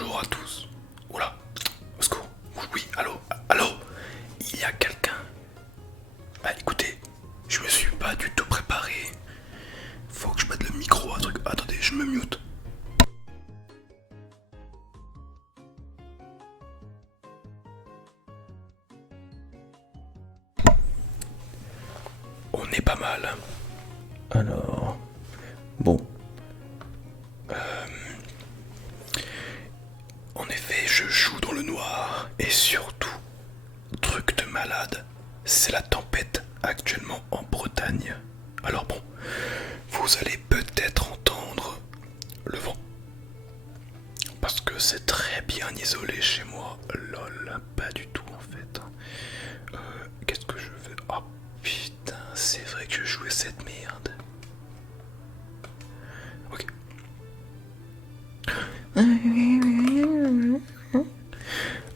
Bonjour à tous. Oula, au secours. Oui, allô, allô. Il y a quelqu'un. Ah, écoutez, je me suis pas du tout préparé. Faut que je mette le micro, un truc. Attendez, je me mute. On est pas mal. Alors, bon. En effet, je joue dans le noir et surtout, truc de malade, c'est la tempête actuellement en Bretagne. Alors bon, vous allez peut-être entendre le vent. Parce que c'est très bien isolé chez moi. Lol, pas du tout en fait. Qu'est-ce que je fais? Oh putain, c'est vrai que je jouais cette merde. Ok.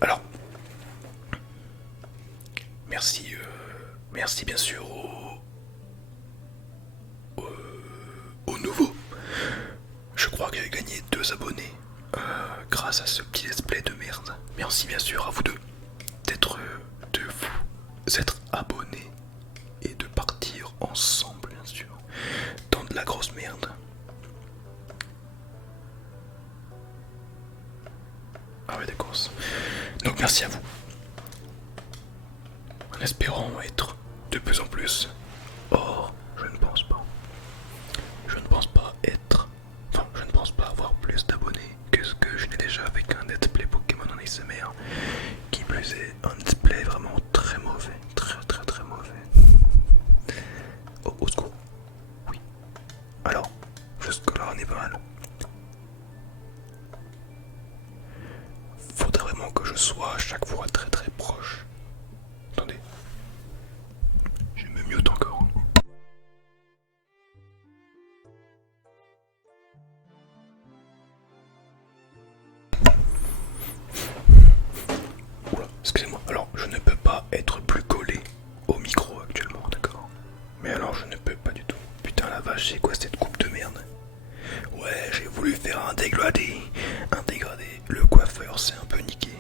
Alors, merci, merci bien sûr aux nouveaux. Je crois que j'ai gagné 2 abonnés grâce à ce petit display de merde. Merci bien sûr à vous deux de vous être abonnés et de partir ensemble bien sûr dans de la grosse merde. Ah ouais d'accord. Donc merci à vous. En espérant être de plus en plus. Or, je ne pense pas. Je ne pense pas être. Enfin, je ne pense pas avoir plus d'abonnés que ce que je n'ai déjà avec un let's play Pokémon en ASMR. Qui plus est, un let's play vraiment très mauvais. Très très très mauvais. Oh, au secours. Oui. Alors, jusque-là, on est pas mal. Faudrait vraiment que je sois à chaque fois très très proche. Attendez. Je me mute encore. Oula, excusez-moi. Alors, je ne peux pas être plus collé au micro actuellement, d'accord? Mais alors, je ne peux pas du tout. Putain la vache, c'est quoi cette coupe de merde? Ouais, j'ai voulu faire un dégradé. Un dégradé. Le coiffeur s'est un peu niqué.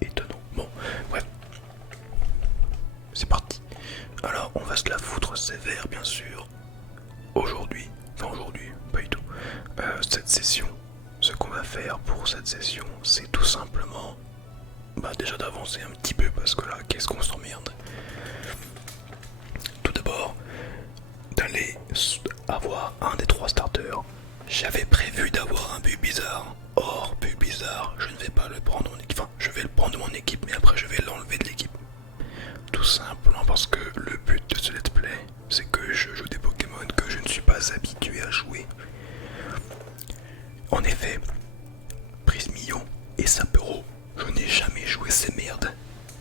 Étonnant. Bon, bref. C'est parti. Alors, on va se la foutre sévère, bien sûr. Aujourd'hui, enfin aujourd'hui, pas du tout. Cette session, ce qu'on va faire pour cette session, c'est tout simplement, bah déjà d'avancer un petit peu parce que là, qu'est-ce qu'on s'emmerde. Tout d'abord, d'aller avoir un des 3 starters. J'avais prévu d'avoir un Bulbizarre. Or, Bulbizarre, je ne vais pas le prendre en équipe. Enfin, je vais le prendre de mon équipe, mais après je vais l'enlever de l'équipe. Tout simplement parce que le but de ce let's play, c'est que je joue des Pokémon que je ne suis pas habitué à jouer. En effet, Prismillon et Sapero, je n'ai jamais joué ces merdes.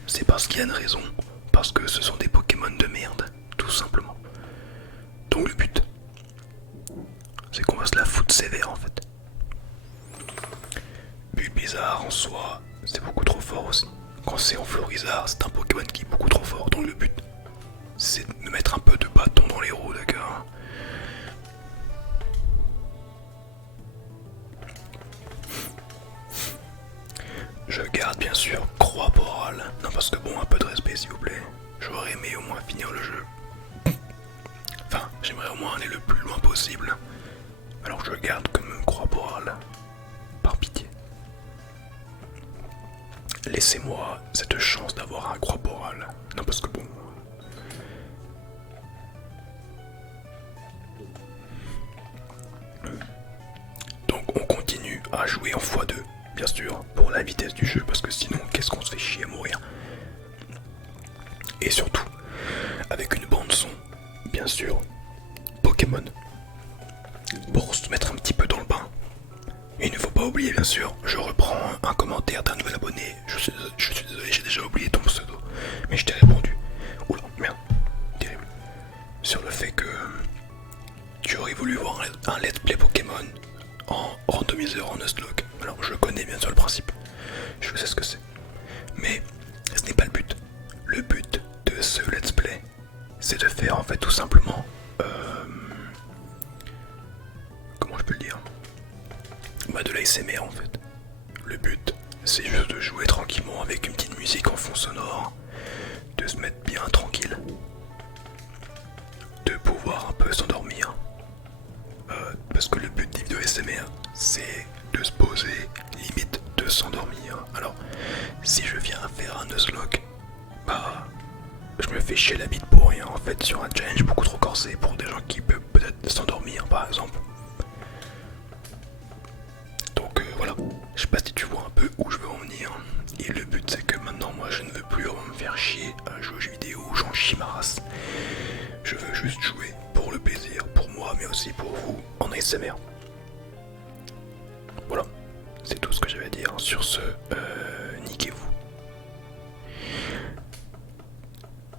C'est parce qu'il y a une raison, parce que ce sont des Pokémon de merde, tout simplement. Donc le but, c'est qu'on va se la foutre sévère en fait. Bulbizarre en soi, c'est beaucoup trop fort aussi. Quand c'est en Florizarre, c'est un Pokémon qui est beaucoup trop fort, donc le but, c'est de me mettre un peu de bâton dans les roues, d'accord? Je garde bien sûr Croix Borale. Non parce que bon, un peu de respect s'il vous plaît. J'aurais aimé au moins finir le jeu. Enfin, j'aimerais au moins aller le plus loin possible. Alors je garde comme Croix Borale. Par pitié. Laissez-moi cette chance d'avoir un Croix Borale. Non parce que bon... Donc on continue à jouer en x2, bien sûr, pour la vitesse du jeu, parce que sinon, qu'est-ce qu'on se fait chier à mourir. Et surtout, avec une bande son, bien sûr, Pokémon, pour se mettre un petit peu dans le bain. Et il ne faut pas oublier, bien sûr, je reprends un commentaire d'un nouvel abonné. Je suis désolé, j'ai déjà oublié ton pseudo, mais je t'ai répondu. Oula, merde, terrible. Sur le fait que tu aurais voulu voir un let's play Pokémon en randomiseur en Nuzlocke. Alors je connais bien sûr le principe, je sais ce que c'est. Mais ce n'est pas le but. Le but de ce let's play, c'est de faire en fait tout simplement... comment je peux le dire? Bah de l'ASMR en fait. Le but, c'est juste de jouer tranquillement avec une petite musique en fond sonore, de se mettre bien tranquille, de pouvoir un peu s'endormir. Parce que le but des vidéos ASMR, c'est de se poser, limite de s'endormir. Alors, si je viens faire un Nuzlocke, bah, je me fais chier la bite pour rien en fait sur un challenge beaucoup trop corsé pour des gens qui peuvent peut-être s'endormir par exemple. Donc voilà, je sais pas si tu vois un peu où je veux en venir. Et le but c'est que maintenant moi je ne veux plus me faire chier à jouer aux jeux vidéo, j'en chie ma race. Je veux juste jouer pour le plaisir, pour moi mais aussi pour vous en ASMR. Voilà, c'est tout ce que j'avais à dire. Sur ce, niquez-vous.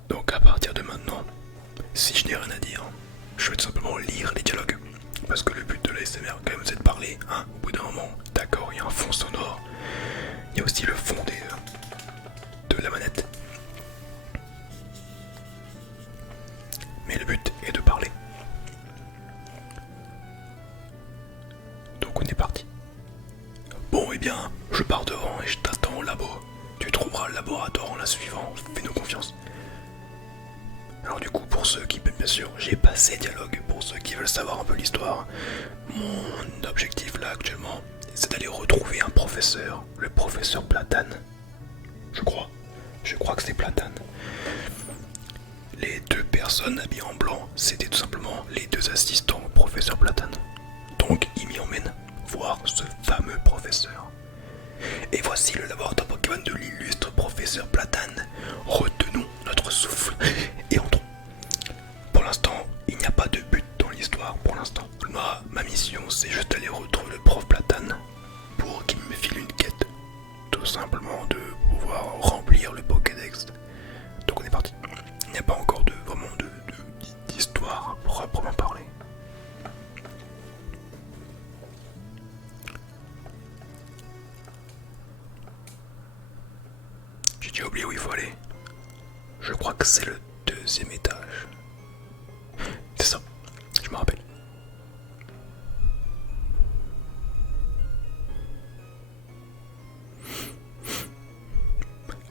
Donc à partir de maintenant, si je n'ai rien à dire, je vais tout simplement lire les dialogues. Parce que le but de l'ASMR quand même c'est de parler, hein, au bout d'un moment. D'accord, il y a un fond sonore, il y a aussi le fond de la manette. Mais le but est de parler. Donc on est parti. Bon et bien, je pars devant et je t'attends au labo. Tu trouveras le laboratoire en la suivant, fais-nous confiance. Alors du coup, pour ceux qui, bien sûr, j'ai passé dialogue, pour ceux qui veulent savoir un peu l'histoire, mon objectif là actuellement, c'est d'aller retrouver un professeur, le professeur Platane. Je crois que c'est Platane. Les deux personnes habillées en blanc, c'était tout simplement les deux assistants au professeur Platane. Donc il m'y emmène voir ce fameux professeur. Et voici le laboratoire Pokémon de l'illustre professeur Platane. Retenons notre souffle et entrons. Pour l'instant, il n'y a pas de but dans l'histoire. Pour l'instant, ma mission, c'est juste d'aller retrouver le prof Platane pour qu'il me file une quête. Tout simplement de pouvoir remplir le Pokédex. Donc on est parti. Il n'y a pas encore vraiment d'histoire à proprement parler. J'ai déjà oublié où il faut aller. Je crois que c'est le deuxième étage. C'est ça, je me rappelle.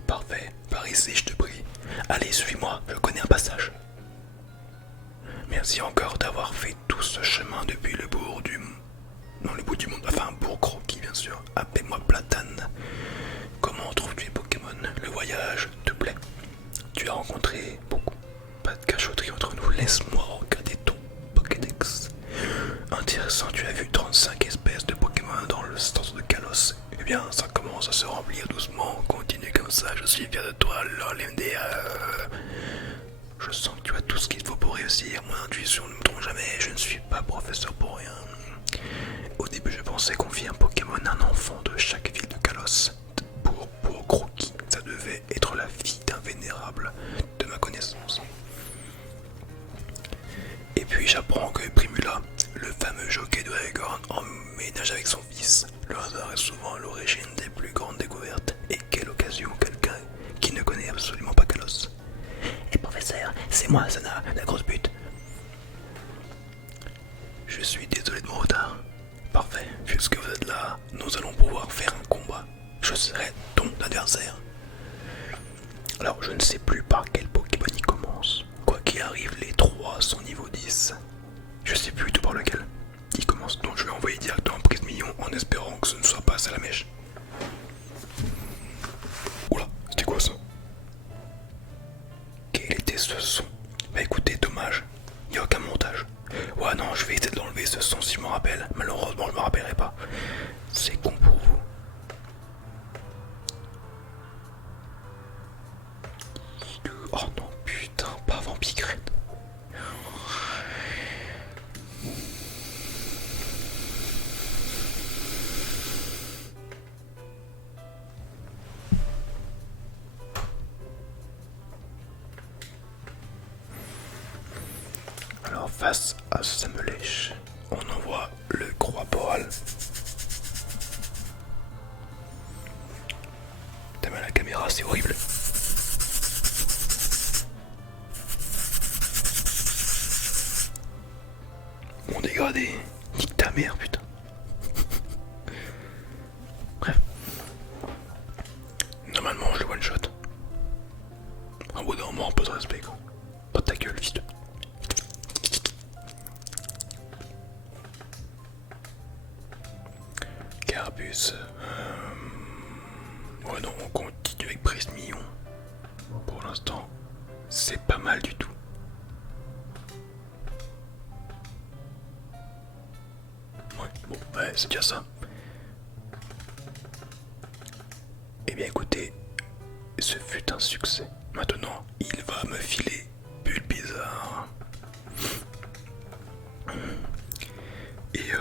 Parfait, par ici je te prie. Allez, suis-moi, je connais un passage. Merci encore d'avoir fait tout ce chemin depuis le bourg du... Non, le bout du monde, enfin un bourg croquis bien sûr. Appelle-moi Platane. Comment trouves-tu les Pokémon? Le voyage te plaît? Tu as rencontré beaucoup. Pas de cachotterie entre nous, laisse-moi regarder ton Pokédex. Intéressant, tu as vu 35 espèces de Pokémon dans le centre de Kalos. Eh bien, ça commence à se remplir doucement. Continue comme ça, je suis fier de toi, lol MDA. Je sens que tu as tout ce qu'il faut pour réussir. Mon intuition ne me trompe jamais, je ne suis pas professeur pour rien. Au début, je pensais confier un Pokémon à un enfant de chaque ville de Kalos. Pour Croquis, ça devait être la fille d'un vénérable de ma connaissance. Et puis j'apprends que Primula, le fameux jockey de Aragorn, emménage avec son fils. Le hasard est souvent à l'origine des plus grandes découvertes. Et quelle occasion, quelqu'un qui ne connaît absolument pas Kalos. Et professeur, c'est moi, Sana, la grosse pute. Je suis désolé de mon retard. Parfait, puisque vous êtes là, nous allons pouvoir faire un combat. Je serai ton adversaire. Alors je ne sais plus par quel Pokémon il commence. Quoi qu'il arrive, les trois sont niveau 10. Je sais plus tout par lequel il commence, donc je vais envoyer directement prise million en espérant que ce ne soit pas à la mèche. Oula, c'était quoi ça? Quel était ce son? Bah écoutez, dommage, il n'y a aucun montage. Ouais non, je vais essayer de l'enlever ce son si je me rappelle. Malheureusement je me rappellerai pas. C'est con pour vous. Oh non putain, pas Vampicrène. Alors face à Sammelèche, on envoie le Croix-Poral. T'as mal à la caméra, c'est horrible. Mon dégradé, nique ta mère putain. puce. Ouais non, on continue avec Prise Million. Pour l'instant, c'est pas mal du tout. Ouais, bon, ouais, c'est déjà ça. Eh bien écoutez, ce fut un succès. Maintenant, il va me filer Bulle Bizarre. Et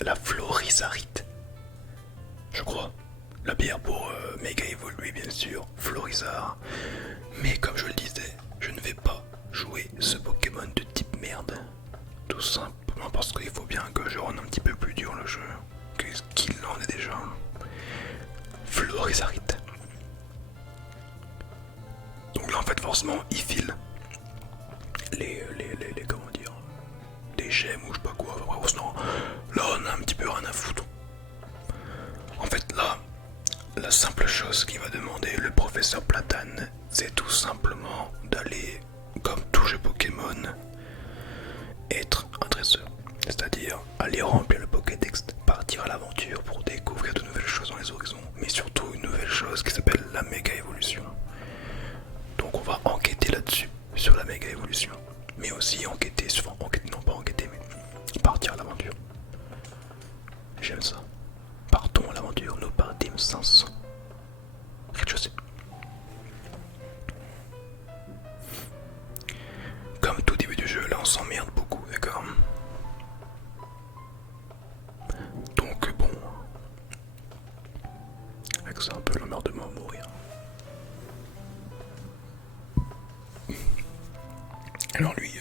la Florizarite. Je crois. La bière pour méga évoluer bien sûr, Florizard. Mais comme je le disais, je ne vais pas jouer ce Pokémon de type merde. Tout simplement parce qu'il faut bien que je rende un petit peu plus dur le jeu. Qu'est-ce qu'il en est déjà. Florizarite. Donc là en fait forcément il file les comment dire, des gemmes ou je sais pas quoi. Enfin, non, là on a un petit peu rien à foutre. En fait là, la simple chose qu'il va demander le professeur Platane, c'est tout simplement d'aller, comme tout jeu Pokémon, être un dresseur. C'est-à-dire aller remplir le Pokédex, partir à l'aventure pour découvrir de nouvelles choses dans les horizons, mais surtout une nouvelle chose qui s'appelle la méga évolution. Donc on va enquêter là-dessus, sur la méga évolution, mais aussi enquêter, souvent enquêter, non pas enquêter, mais partir à l'aventure. J'aime ça. Partons à l'aventure, nous partîmes 500. Rez-de-chaussée. Comme tout début du jeu, là on s'emmerde beaucoup, d'accord. Donc bon, avec ça un peu l'emmerdement à mourir. Alors lui,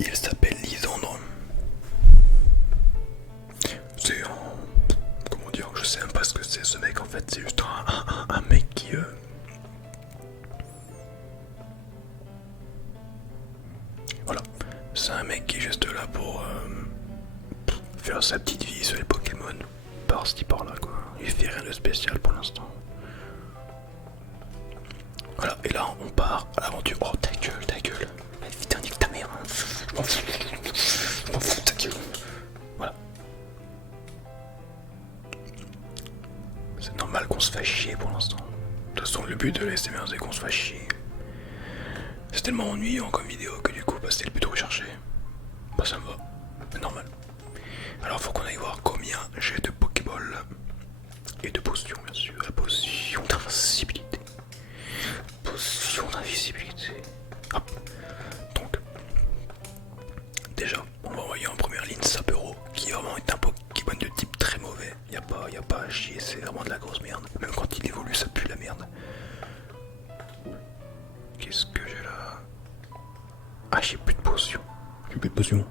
il s'appelle Lisandre. C'est un... Comment dire, je sais même pas ce que c'est ce mec en fait, c'est juste un mec qui... Voilà, c'est un mec qui est juste là pour faire sa petite vie sur les Pokémon, par-ci par-là quoi. Il fait rien de spécial pour l'instant. Voilà, et là on part à l'aventure. Oh ta gueule, ta gueule. Putain, nique ta mère. Je m'en fous, ta gueule. Voilà. C'est normal qu'on se fasse chier pour l'instant. De toute façon, le but de l'ASMR c'est qu'on se fasse chier. C'est tellement ennuyant comme vidéo que du coup, bah, c'était le but recherché. Bah ça me va, c'est normal. Alors faut qu'on aille voir combien j'ai de Pokéball. Et de potions bien sûr, la potion d'invincibilité. Potion d'invisibilité. Hop. Donc, déjà, on va envoyer en première ligne Sapero, qui vraiment est un Pokémon de type très mauvais. Y a pas à chier, c'est vraiment de la grosse merde. Même quand il évolue, ça pue la merde. Qu'est-ce que j'ai là? Ah, j'ai plus de potions. J'ai plus de potions.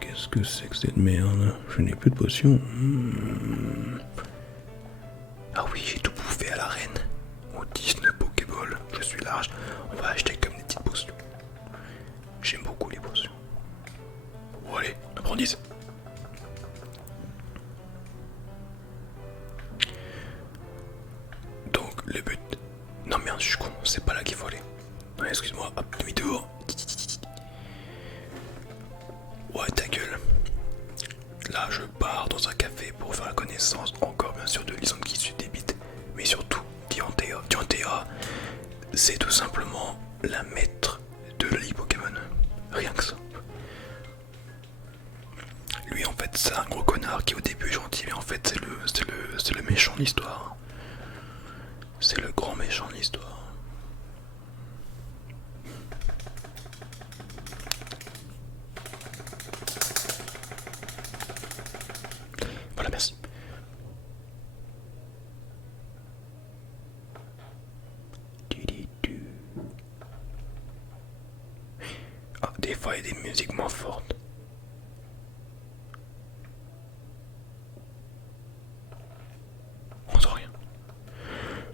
Qu'est-ce que c'est que cette merde? Je n'ai plus de potions. Ah oui, j'ai tout bouffé à l'arène. Au 19 Pokéball, je suis large. On va acheter comme des petites potions. J'aime beaucoup les potions. Bon allez, apprendisse. Donc le but... Non merde, je suis con, c'est pas là qu'il faut aller. Non, excuse-moi, hop, demi-tour. Ouais, ta gueule. Là, je pars dans un café pour faire la connaissance, encore bien sûr, de Lisandre qui se débite, mais surtout Dianthea. Dianthea, c'est tout simplement la maître de la Ligue Pokémon. Rien que ça. Lui, en fait, c'est un gros connard qui au début est gentil, mais en fait, c'est le méchant de l'histoire. C'est le grand méchant de l'histoire. Voilà, merci. Ah, des fois il y a des musiques moins fortes. On n'entend rien.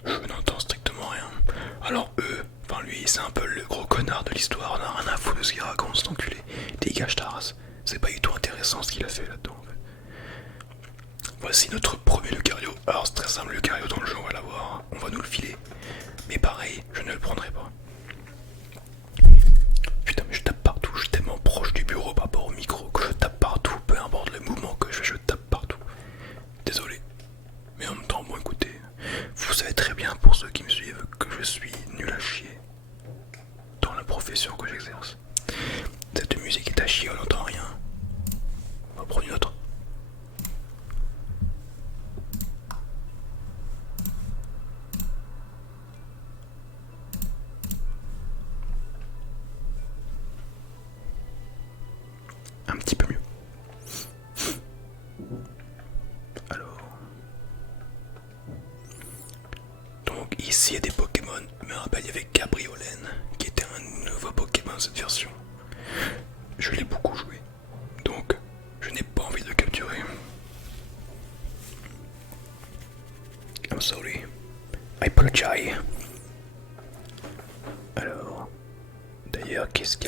Je n'entends strictement rien. Alors eux, enfin lui, c'est un peu le gros connard de l'histoire. On n'a rien à foutre de ce qu'il raconte, cet enculé. Dégage ta race. C'est pas du tout intéressant ce qu'il a fait là-dedans. En fait. Voici notre premier Lucario. Alors c'est très simple, Lucario dans le jeu, on va l'avoir. On va nous le filer. Mais pareil, je ne le prendrai pas. Putain, mais je tape partout. Je suis tellement proche du bureau par rapport au micro que je tape partout.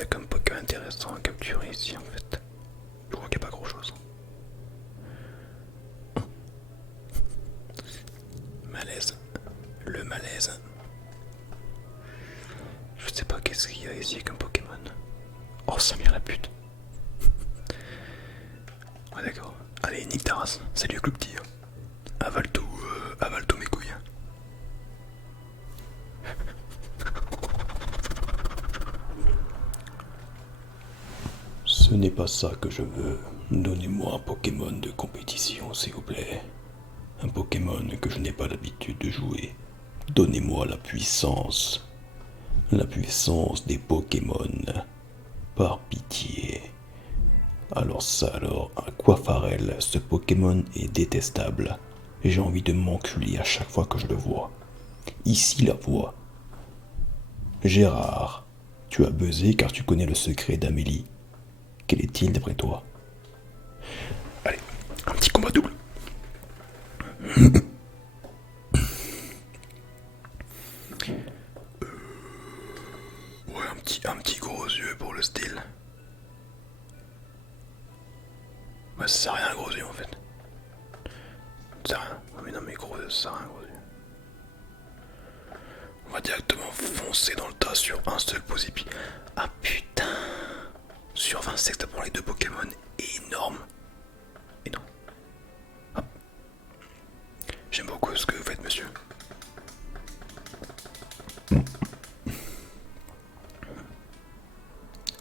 y a comme Pokémon intéressant à capturer ici en fait? Je crois qu'il n'y a pas grand chose. Malaise. Le malaise. Je sais pas qu'est-ce qu'il y a ici comme Pokémon. Oh, ça mire la pute. Ouais, d'accord. Allez, nique ta race. Salut, Cloupti. Avale tout mes couilles. Ce n'est pas ça que je veux. Donnez-moi un Pokémon de compétition, s'il vous plaît. Un Pokémon que je n'ai pas l'habitude de jouer. Donnez-moi la puissance. La puissance des Pokémon. Par pitié. Alors, Aquafarel, ce Pokémon est détestable. J'ai envie de m'enculer à chaque fois que je le vois. Ici la voix. Gérard, tu as buzzé car tu connais le secret d'Amélie. Quel est-il d'après toi? Allez, un petit combat double. Ouais, un petit gros yeux pour le style. Ouais, ça sert à rien, gros yeux en fait. Ça sert à rien. Mais non, mais gros yeux, ça sert à rien, gros yeux. On va directement foncer dans le tas sur un seul Posipi. Ah putain! Sur 27, ça prend les deux Pokémon énormes. Et non. Hop. J'aime beaucoup ce que vous faites, monsieur.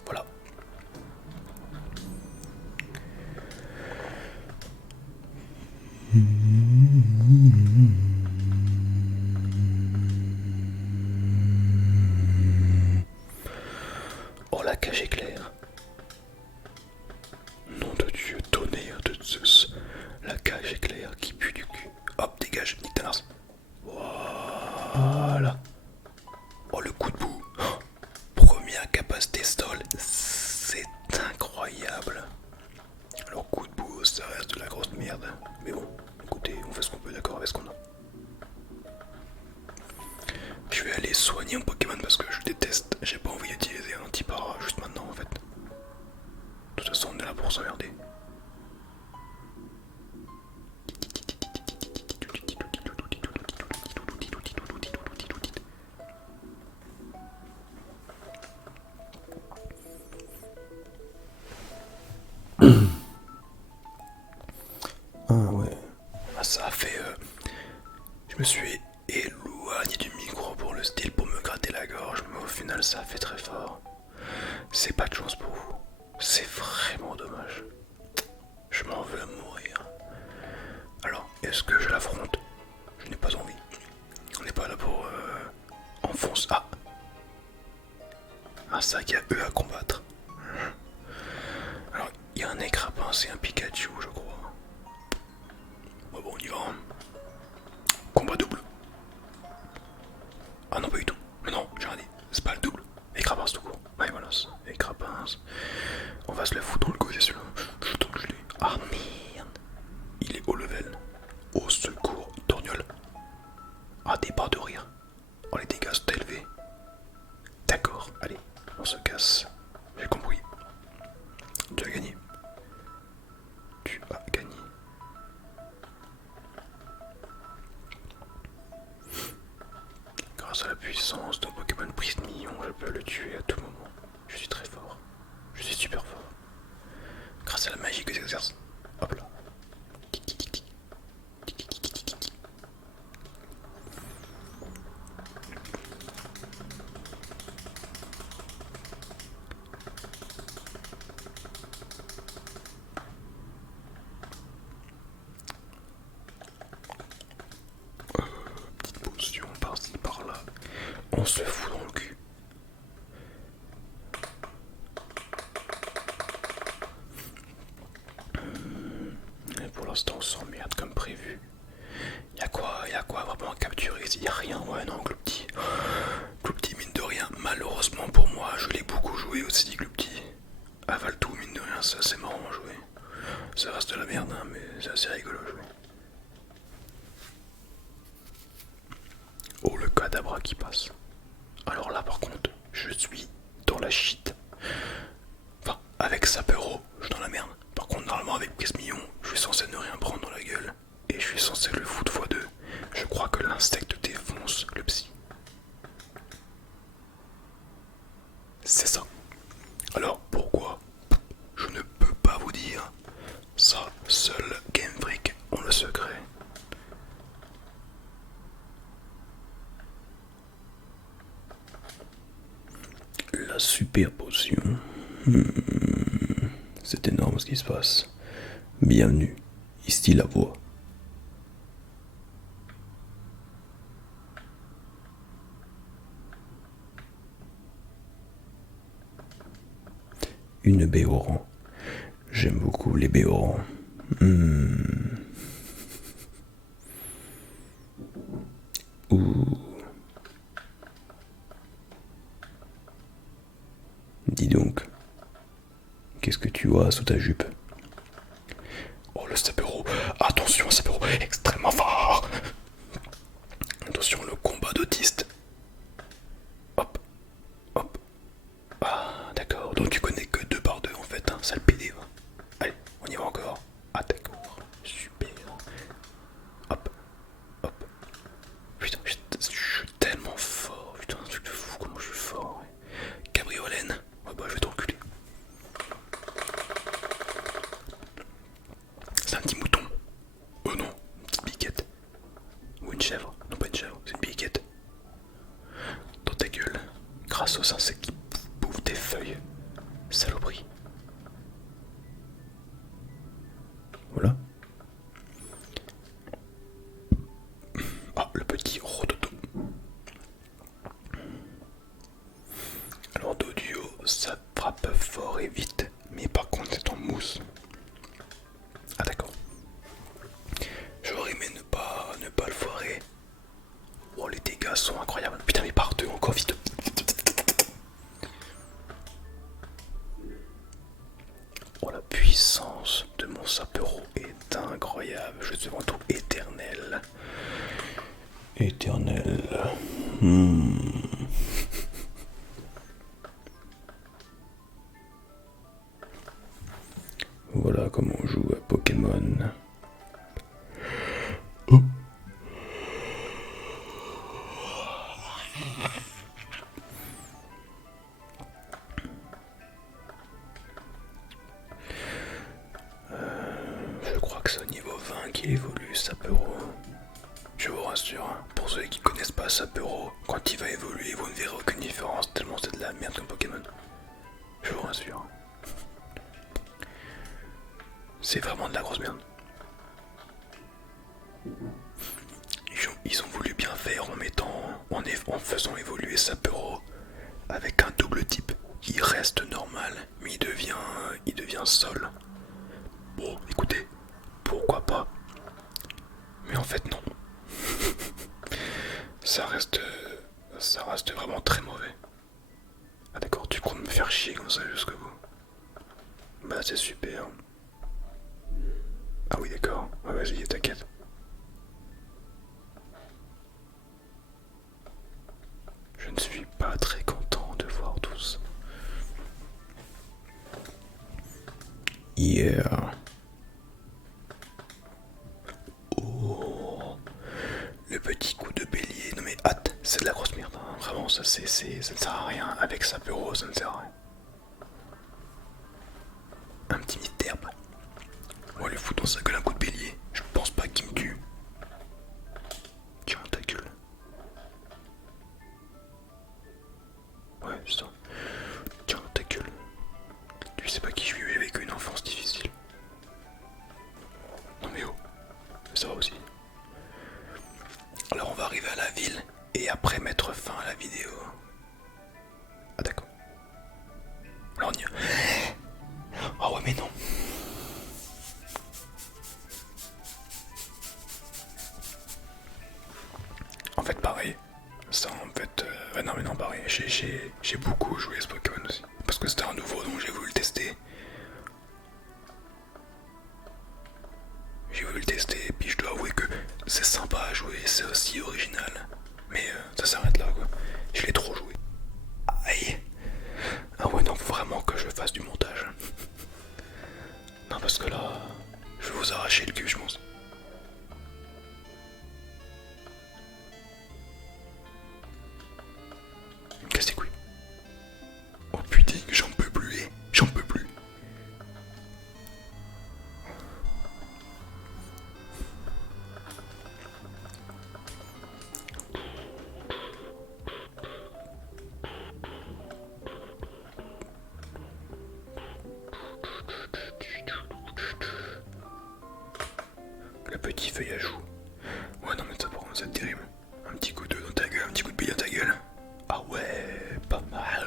Voilà. Oh, la cage éclair. Nom de Dieu, tonnerre de Zeus. La cage éclair qui pue du cul. Hop, dégage, nique ta race. Voilà. Oh, le coup de bout. Oh, première capacité stall. C'est incroyable. Alors, coup de bout, ça reste de la grosse merde. Mais bon, écoutez, on fait ce qu'on peut, d'accord, avec ce qu'on a. Je vais aller soigner un Pokémon parce que je déteste. J'ai pas envie d'utiliser un Antipara juste maintenant en fait. De toute façon, on est là pour s'emmerder. Ah ouais. Ah, ça a fait. Je me suis éloigné du micro pour le style pour me gratter la gorge, mais au final ça a fait très fort. C'est pas de chance pour vous. C'est vraiment dommage. Je m'en veux à mourir. Alors, est-ce que je l'affronte? Je n'ai pas envie. On n'est pas là pour enfoncer. Ah! Un sac à eux à combattre. Alors, il y a un écrapin, c'est un Pikachu, je crois. Bon, on y va. Combat double. Ah non, pas du tout. Mais non, j'ai rien dit. C'est pas le double. Écrapin tout court. Ouais, voilà, écrapin. On va se le foutre dans le côté celui-là. Je t'enculé. Ah merde. Il est haut level. Au secours, Torgnole. Ah, des barres de rire. Oh, les dégâts sont élevés. D'accord, allez, on se casse. J'ai compris. Tu as gagné. Tu as gagné. Grâce à la puissance d'un Pokémon Prismillon, je peux le tuer à tout moment. Je suis très fort. Je suis super fort. Grâce à la magie que j'exerce. Hop là. Tic tic tic tic. Tic tic tic tic tic. Petite potion par-ci par-là. On se fout dans le cul. Et pour l'instant on s'emmerde comme prévu. Y'a quoi vraiment à capturer ici? Y'a rien, ouais non, Gloopty. Gloopty mine de rien, malheureusement pour moi, je l'ai beaucoup joué aussi, Gloopty. Avale tout, mine de rien, c'est assez marrant à jouer. Ça reste de la merde, hein, mais c'est assez rigolo à jouer. Oh, le cadabra qui passe. Alors là par contre, je suis dans la shit. avec Sapero, je suis dans la merde. Par contre, normalement, avec Prismillon, je suis censé ne rien prendre dans la gueule. Et je suis censé le foutre x2. Je crois que l'insecte défonce le psy. C'est ça. Alors, pourquoi? Je ne peux pas vous dire. Ça, seul Game Freak ont le secret. La super potion. C'est énorme ce qui se passe. Bienvenue, ici la voix. Une béoran. J'aime beaucoup les béorans. Ouh. Dis donc, qu'est-ce que tu as sous ta jupe? Oh le sapero, attention sapero, extrêmement fort. Attention le combat d'autiste. Hop, hop. Ah d'accord, donc tu connais que 2 par 2 en fait, hein, sale PD. Allez, on y va encore. Ah d'accord, super. Hop, hop. Putain, je suis tellement fort, putain, un truc de fou comment je suis fort. Cabriolène, ouais bah je vais te reculer. C'est un petit mouton. Oh non, une petite biquette. Ou une chèvre. Non pas une chèvre, c'est une biquette. Dans ta gueule, grâce aux insectes qui bouffent tes feuilles. Saloperie. Voilà. Ah, le petit rototo. Alors Doduo, ça frappe fort et vite, mais par contre c'est en mousse. Ah d'accord. J'aurais aimé ne pas le foirer. Oh les dégâts sont incroyables. Putain mais par 2 encore vite. Oh la puissance de mon sapero est incroyable. Je suis avant tout éternel. Éternel. Voilà comment on joue à Pokémon. Oh. Je crois que c'est au niveau 20 qu'il évolue Sapero. Je vous rassure, hein, pour ceux qui connaissent pas Sapero, quand il va évoluer, vous ne verrez aucune différence tellement c'est de la merde comme Pokémon. Je vous rassure. C'est vraiment de la grosse merde. Ils ont voulu bien faire en faisant évoluer Sapero avec un double type. Il reste normal, mais il devient sol. Bon, écoutez, pourquoi pas? Mais en fait non. Ça reste vraiment très mauvais. Ah d'accord, tu comptes me faire chier comme ça jusqu'au bout. Bah c'est super. Ah oui d'accord, ah, vas-y t'inquiète. Je ne suis pas très content de voir tout ça. Yeah. Oh, le petit coup de bélier. Non mais hâte, c'est de la grosse merde. Hein. Vraiment, ça ne sert à rien. Avec Sapero, ça ne sert à rien. Un petit nid d'herbe. On va lui foutre dans sa gueule un coup de bélier. Je pense pas qu'il me tue. Tiens, ta gueule. Ouais, c'est ça. Tiens, ta gueule. Tu sais pas qui je suis avec une enfance difficile. Non mais oh, ça va aussi. Alors on va arriver à la ville et après mettre fin à la vidéo. Ah d'accord. Alors on y va. Ah ouais mais non. En fait pareil. Ça en fait... non mais non pareil. J'ai beaucoup joué à ce Pokémon aussi. Parce que c'était un nouveau donc j'ai voulu le tester. J'ai voulu le tester et puis je dois avouer que c'est sympa à jouer, c'est aussi original. Mais ça s'arrête là quoi. Je l'ai trop joué. Aïe. Ah ouais non, faut vraiment que je fasse du montage. que là, je vais vous arracher le cul, je pense. Casse les couilles. Oh putain, j'en peux plus, j'en peux plus. Le petit feuille à joue. Ouais, non, mais ça, par contre, c'est terrible. Un petit coup de dans ta gueule, un petit coup de bille dans ta gueule. Ah ouais, pas mal.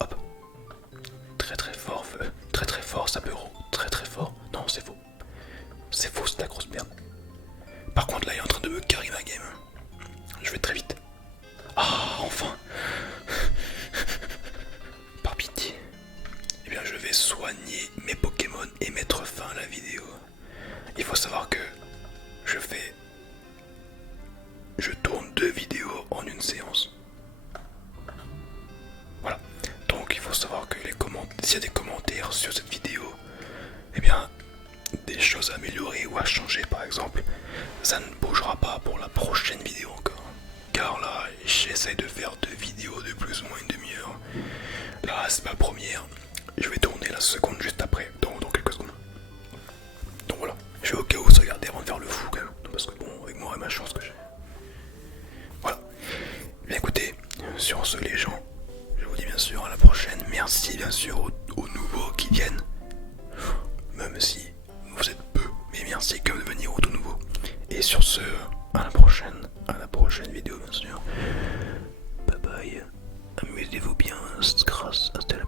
Hop. Très très fort, très très fort, ça peut très très fort. Non, c'est faux. C'est faux, c'est la grosse merde. Par contre, là, il est en train de me carry ma game. Je vais très vite. Ah, enfin. Par pitié. Eh bien, je vais soigner mes Pokémon et mettre fin à la vidéo. Il faut savoir que je tourne 2 vidéos en une séance. Voilà. Donc il faut savoir que s'il y a des commentaires sur cette vidéo, eh bien, des choses à améliorer ou à changer par exemple, ça ne bougera pas pour la prochaine vidéo encore. Car là, j'essaie de faire 2 vidéos de plus ou moins une demi-heure. Là, c'est ma première. Je vais tourner la seconde juste après, dans quelques secondes. Donc voilà, je vais au cas où se regarder avant de faire le fou quand même. Parce que bon, avec moi et ma chance que j'ai. Voilà. Bien écoutez, sur ce les gens, je vous dis bien sûr à la prochaine. Merci bien sûr aux nouveaux qui viennent. Même si vous êtes peu, mais merci quand même de venir aux tout nouveaux. Et sur ce, à la prochaine vidéo bien sûr. Bye bye. Amusez-vous bien, grâce à la